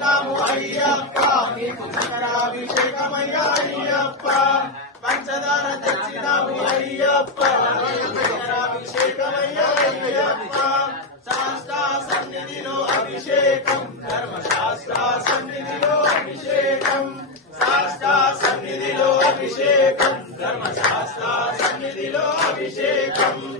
తెచ్చినాము అయ్యప్ప. నీకు చక్రాభిషేకమయ్యా అయ్యప్ప. పంచదార తెచ్చినాము అయ్యప్ప. నీకు అయ్యప్ప. శాస్త్ర సన్నిధిలో అభిషేకం. ధర్మశాస్త్ర సన్నిధిలో అభిషేకం. శాస్త్ర సన్నిధిలో అభిషేకం. ధర్మశాస్త్ర సన్నిధిలో అభిషేకం.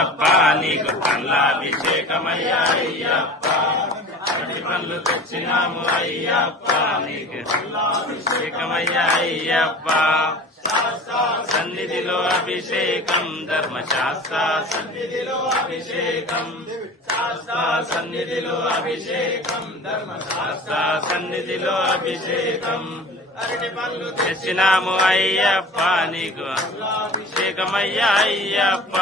అయ్యప్ప నీకు పండ్లాభిషేకమయ్యా అయ్యప్ప అరటి పళ్ళు తెచ్చినాము అయ్యప్ప నీకు పండ్లాభిషేకమయ్యా అయ్యప్ప సన్నిధిలో అభిషేకం ధర్మశాస్త్ర సన్నిధిలో అభిషేకం. సన్నిధిలో అభిషేకం ధర్మశాస్త్ర సన్నిధిలో అభిషేకం. తెచ్చినాము అయ్యప్ప నీకు అభిషేకమయ్యా అయ్యప్ప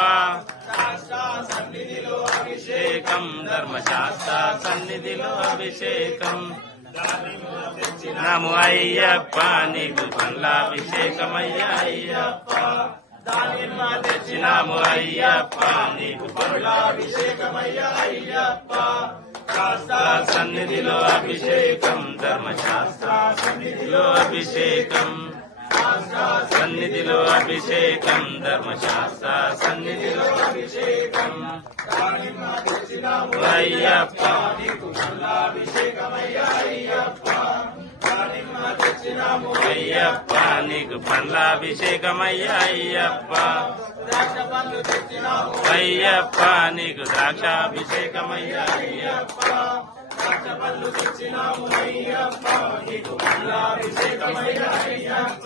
అభిషేకం ధర్మశాస్త్ర సన్నిధిలో అభిషేకం. నము అయ్యప్ప నీకు పండ్లాభిషేకమయ్యా అయ్యప్ప. తెచ్చినాము అయ్యప్ప నీకు అభిషేకమయ్యా అయ్యప్ప. శాస్త్ర సన్నిధిలో అభిషేకం ధర్మశాస్త్ర సన్నిధిలో అభిషేకం. సన్నిధిలో అభిషేకం ధర్మశాస్త్ర సన్నిధిలో అభిషేకం. అయ్యప్ప. అయ్యప్ప దానిమ్మ తెచ్చినాము అయ్యప్ప నీకు పండ్లాభిషేకమయ్యా అయ్యప్ప. అయ్యప్ప నీకు ద్రాక్షాభిషేకమయ్యా అయ్యప్ప తెచ్చినాము అయ్యప్ప నీకు అభిషేకమయ్యా అయ్యప్ప.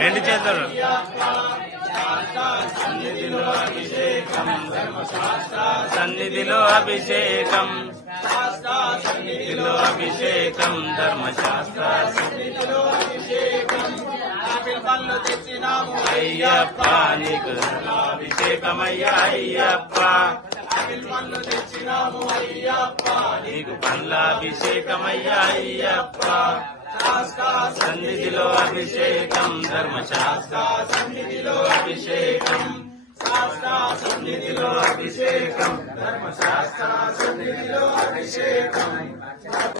రెండు చేతులు సన్నిధిలో అభిషేకం. సన్నిధిలో అభిషేకం ధర్మశాస్త్ర. సన్నిధిలో అభిషేకం పళ్ళు తెచ్చినాము అయ్యప్ప నీకు అభిషేకమయ్యా అయ్యప్ప. పళ్ళు తెచ్చినాము అయ్యప్ప. నీకు పండ్లాభిషేకమయ్యా అయ్యప్ప. సన్నిధిలో అభిషేకం. ధర్మశాస్త్ర సన్నిధిలో అభిషేకం. సన్నిధిలో అభిషేకం. ధర్మశాస్త్ర సన్నిధిలో అభిషేకం.